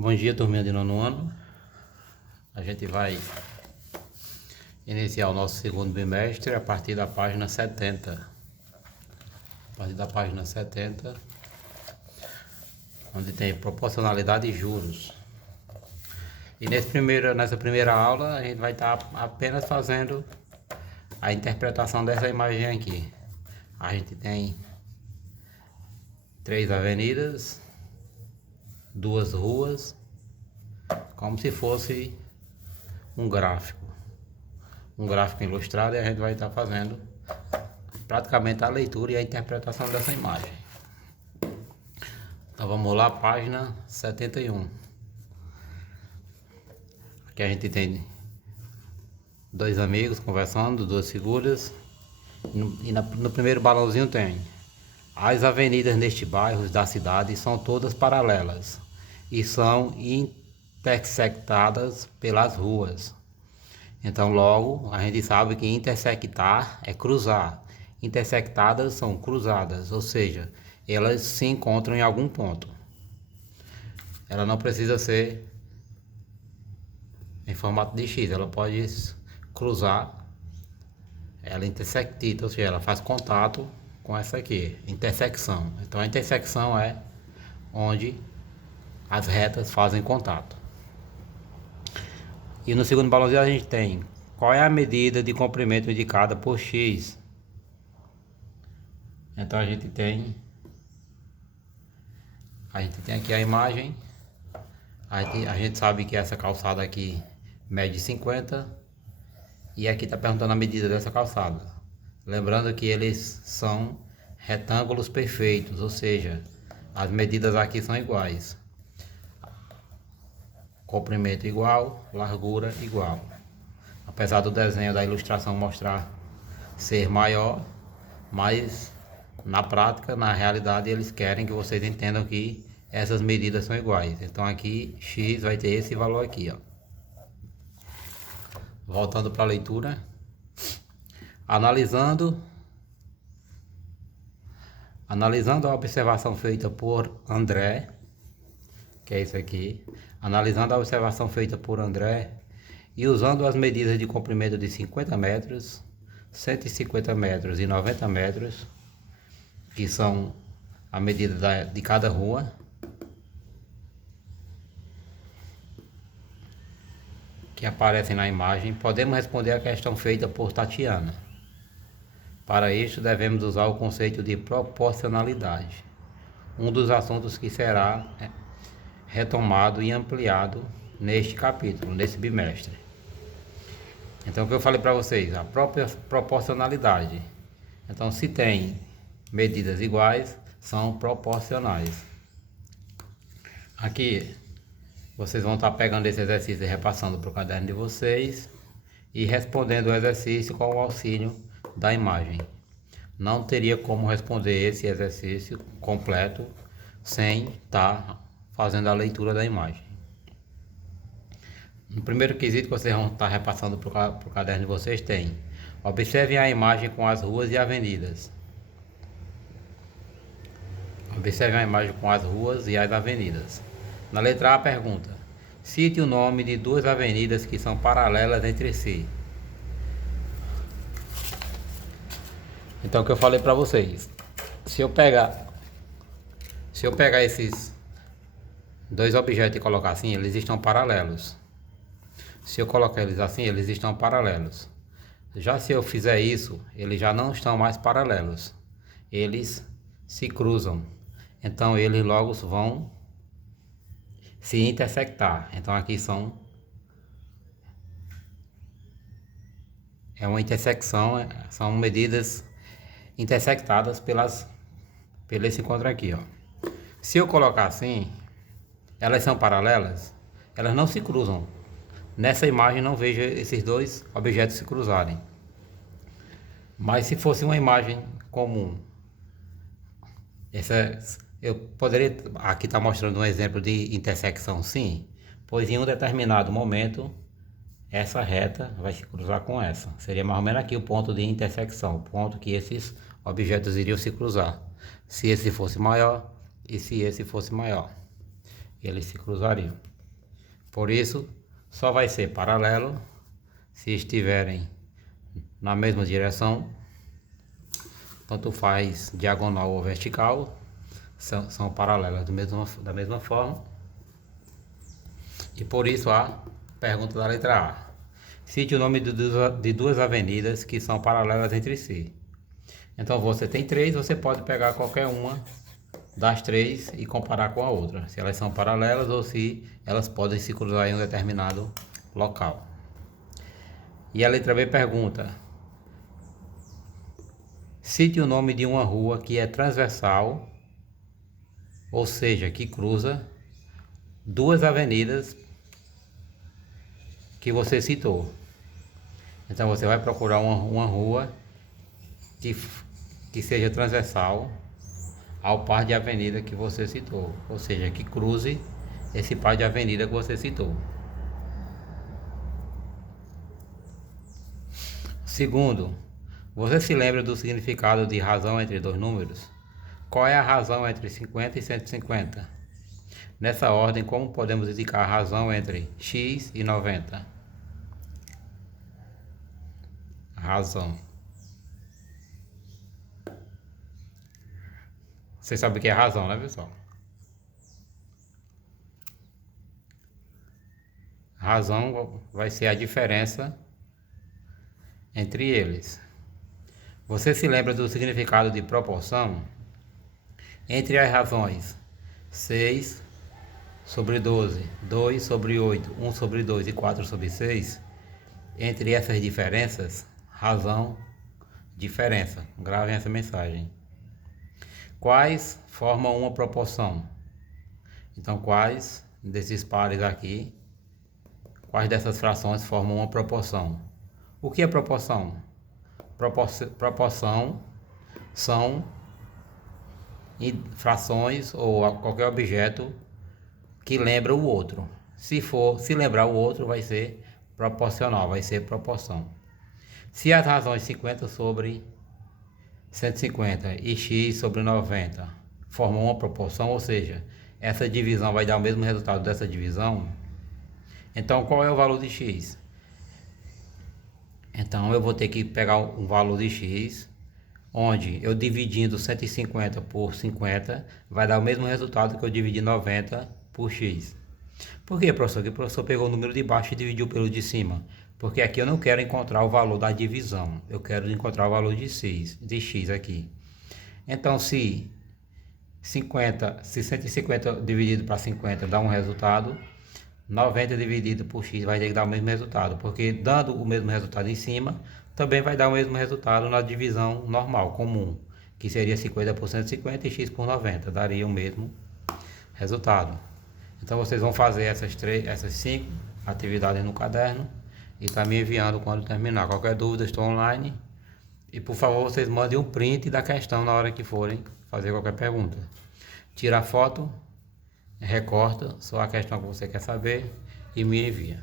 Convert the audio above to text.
Bom dia, turminha de nono ano. A gente vai iniciar o nosso segundo bimestre a partir da página 70. A partir da página 70, onde tem proporcionalidade e juros. E nessa primeira aula a gente vai estar apenas fazendo a interpretação dessa imagem aqui. A gente tem 3 avenidas, 2 ruas, como se fosse um gráfico ilustrado, e a gente vai estar fazendo praticamente a leitura e a interpretação dessa imagem. Então vamos lá, página 71. Aqui a gente tem 2 amigos conversando, 2 figuras, e no primeiro balãozinho tem: as avenidas neste bairro da cidade são todas paralelas e são intersectadas pelas ruas. Então logo a gente sabe que intersectar é cruzar. Intersectadas são cruzadas, ou seja, elas se encontram em algum ponto. Ela não precisa ser em formato de X, ela pode cruzar, ela intersectita, ou seja, ela faz contato com essa aqui, intersecção. Então a intersecção é onde as retas fazem contato. E no segundo balãozinho a gente tem: qual é a medida de comprimento indicada por X? Então a gente tem aqui a imagem. A gente sabe que essa calçada aqui mede 50, e aqui está perguntando a medida dessa calçada. Lembrando que eles são retângulos perfeitos, ou seja, as medidas aqui são iguais. Comprimento igual, largura igual. Apesar do desenho da ilustração mostrar ser maior, mas na prática, na realidade, eles querem que vocês entendam que essas medidas são iguais. Então aqui X vai ter esse valor aqui, ó. Voltando para a leitura. Analisando a observação feita por André, que é isso aqui. Analisando a observação feita por André e usando as medidas de comprimento de 50 metros, 150 metros e 90 metros, que são a medida de cada rua, que aparecem na imagem, podemos responder a questão feita por Tatiana. Para isso, devemos usar o conceito de proporcionalidade, um dos assuntos que será retomado e ampliado neste capítulo, nesse bimestre. Então, o que eu falei para vocês, a própria proporcionalidade. Então, se tem medidas iguais, são proporcionais. Aqui vocês vão estar pegando esse exercício e repassando para o caderno de vocês e respondendo o exercício com o auxílio da imagem. Não teria como responder esse exercício completo sem estar fazendo a leitura da imagem. No primeiro quesito que vocês vão estar repassando para o caderno de vocês tem: observem a imagem com as ruas e avenidas. Observem a imagem com as ruas e as avenidas. Na letra A, pergunta: cite o nome de 2 avenidas que são paralelas entre si. Então, o que eu falei para vocês, se eu pegar esses 2 objetos e colocar assim, eles estão paralelos. Se eu colocar eles assim, eles estão paralelos. Já se eu fizer isso, eles já não estão mais paralelos. Eles se cruzam. Então eles logo vão se intersectar. Então aqui é uma intersecção, são medidas intersectadas pelo esse encontro aqui, ó. Se eu colocar assim, elas são paralelas, elas não se cruzam. Nessa imagem não vejo esses 2 objetos se cruzarem. Mas se fosse uma imagem comum, eu poderia, aqui está mostrando um exemplo de intersecção, sim, pois em um determinado momento essa reta vai se cruzar com essa. Seria mais ou menos aqui o ponto de intersecção, o ponto que esses objetos iriam se cruzar. Se esse fosse maior e se esse fosse maior. eles se cruzariam. Por isso, só vai ser paralelo se estiverem na mesma direção, tanto faz diagonal ou vertical, são paralelas da mesma forma. E por isso a pergunta da letra A: cite o nome de duas avenidas que são paralelas entre si. Então você tem três, você pode pegar qualquer uma das três e comparar com a outra, se elas são paralelas ou se elas podem se cruzar em um determinado local. E a letra B pergunta: cite o nome de uma rua que é transversal, ou seja, que cruza duas avenidas que você citou. Então você vai procurar uma rua que seja transversal ao par de avenida que você citou, ou seja, que cruze esse par de avenida que você citou. Segundo, você se lembra do significado de razão entre dois números? Qual é a razão entre 50 e 150? Nessa ordem, como podemos indicar a razão entre x e 90? Razão. Vocês sabem o que é razão, né, pessoal? Razão vai ser a diferença entre eles. Você se lembra do significado de proporção? Entre as razões 6 sobre 12, 2 sobre 8, 1 sobre 2 e 4 sobre 6, entre essas diferenças, razão, diferença. Gravem essa mensagem. Quais formam uma proporção? Então, quais desses pares aqui, quais dessas frações formam uma proporção? O que é proporção? Proporção são frações ou qualquer objeto que lembra o outro. Se lembrar o outro, vai ser proporcional, vai ser proporção. Se as razões 50 sobre 150 e x sobre 90 formam uma proporção, ou seja, essa divisão vai dar o mesmo resultado dessa divisão, então qual é o valor de x? Então eu vou ter que pegar um valor de x, onde eu dividindo 150 por 50 vai dar o mesmo resultado que eu dividir 90 por x. Por que, professor? Que o professor pegou o número de baixo e dividiu pelo de cima? Porque aqui eu não quero encontrar o valor da divisão, eu quero encontrar o valor de x aqui. Então, se 150 dividido para 50 dá um resultado, 90 dividido por x vai ter que dar o mesmo resultado, porque dando o mesmo resultado em cima, também vai dar o mesmo resultado na divisão normal, comum, que seria 50 por 150 e x por 90, daria o mesmo resultado. Então vocês vão fazer essas 5 atividades no caderno e tá me enviando quando terminar. Qualquer dúvida, estou online. E por favor, vocês mandem um print da questão na hora que forem fazer qualquer pergunta. Tira a foto, recorta só a questão que você quer saber e me envia.